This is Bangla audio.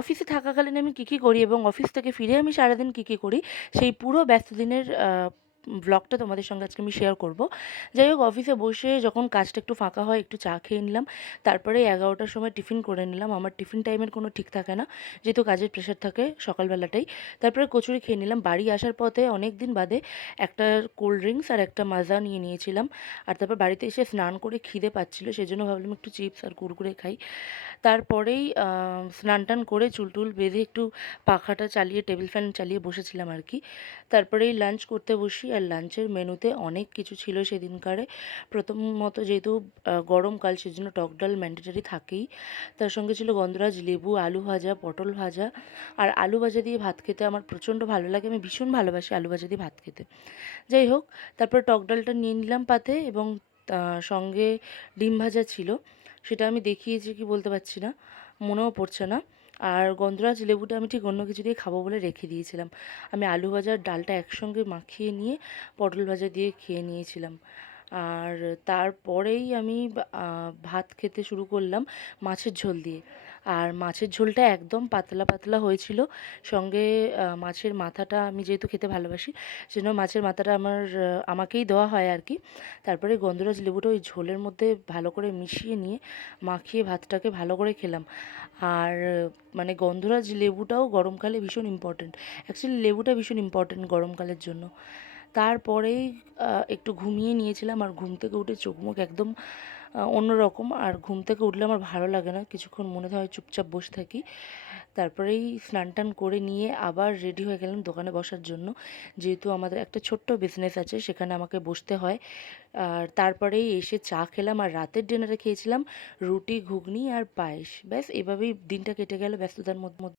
অফিসে থাকাকালীন আমি কী, কী করি এবং অফিস থেকে ফিরে আমি সারাদিন কী, কী করি সেই পুরো ব্যস্ত দিনের ভ্লগটা তোমাদের সঙ্গে আজকে আমি শেয়ার করব। যাই হোক, অফিসে বসে যখন কাজটা একটু ফাঁকা হয় একটু চা খেয়ে নিলাম। তারপরে 11টার সময় টিফিন করে নিলাম। আমার টিফিন টাইমের কোনো ঠিক থাকে না, যেহেতু কাজের প্রেশার থাকে সকালবেলাটাই। তারপরে কচুরি খেয়ে নিলাম। বাড়ি আসার পথে অনেক দিন বাদে একটা কোল্ড ড্রিঙ্কস আর একটা মাজা নিয়ে নিয়েছিলাম। আর তারপর বাড়িতে এসে স্নান করে খিদে পাচ্ছিল, সেজন্য ভাবলাম একটু চিপস আর কুরকুরে খাই। তারপরেই স্নান টান করে চুল টুল বেঁধে একটু পাখাটা চালিয়ে টেবিল ফ্যান চালিয়ে বসেছিলাম আর কি। তারপরেই লাঞ্চ করতে বসি, আর লাঞ্চের মেনুতে অনেক কিছু ছিল সেদিনকারে। প্রথমত যেহেতু গরমকাল, সেজন্য টক ডাল ম্যান্ডেটরি থাকেই। তার সঙ্গে ছিল গন্ধরাজ লেবু, আলু ভাজা, পটল ভাজা। আর আলু ভাজা দিয়ে ভাত খেতে আমার প্রচণ্ড ভালো লাগে, আমি ভীষণ ভালোবাসি আলু ভাজা দিয়ে ভাত খেতে। যাই হোক, তারপরে টক ডালটা নিয়ে নিলাম পাতে, এবং সঙ্গে ডিম ভাজা ছিল। সেটা আমি দেখিয়েছি কি বলতে পারছি না, মনেও পড়ছে না। আর গন্ধরাজ লেবুটা আমি ঠিক অন্য কিছু দিয়ে খাবো বলে রেখে দিয়েছিলাম। আমি আলু ভাজার ডালটা একসঙ্গে মাখিয়ে নিয়ে পটল ভাজা দিয়ে খেয়ে নিয়েছিলাম। আর তারপরেই আমি ভাত খেতে শুরু করলাম মাছের ঝোল দিয়ে। আর মাছের ঝোলটা একদম পাতলা পাতলা হয়েছিল। সঙ্গে মাছের মাথাটা আমি যেহেতু খেতে ভালোবাসি, সেজন্য মাছের মাথাটা আমাকেই দেওয়া হয় আর কি। তারপরে গন্ধরাজ লেবুটা ওই ঝোলের মধ্যে ভালো করে মিশিয়ে নিয়ে মাখিয়ে ভাতটাকে ভালো করে খেলাম। আর মানে গন্ধরাজ লেবুটাও গরমকালে ভীষণ ইম্পর্ট্যান্ট। অ্যাকচুয়ালি লেবুটা ভীষণ ইম্পর্ট্যান্ট গরমকালের জন্য। তারপরেই একটু ঘুমিয়ে নিয়েছিলাম, আর ঘুম থেকে উঠে চোখ মুখ একদম অন্যরকম। আর ঘুম থেকে উঠলে আমার ভালো লাগে না, কিছুক্ষণ মনে হয় চুপচাপ বসে থাকি। তারপরেই স্নান টান করে নিয়ে আবার রেডি হয়ে গেলাম দোকানে বসার জন্য, যেহেতু আমাদের একটা ছোট্ট বিজনেস আছে, সেখানে আমাকে বসতে হয়। আর তারপরেই এসে চা খেলাম, আর রাতের ডিনারে খেয়েছিলাম রুটি, ঘুগনি আর পায়েস। ব্যাস এভাবেই দিনটা কেটে গেল ব্যস্ততার মধ্যে।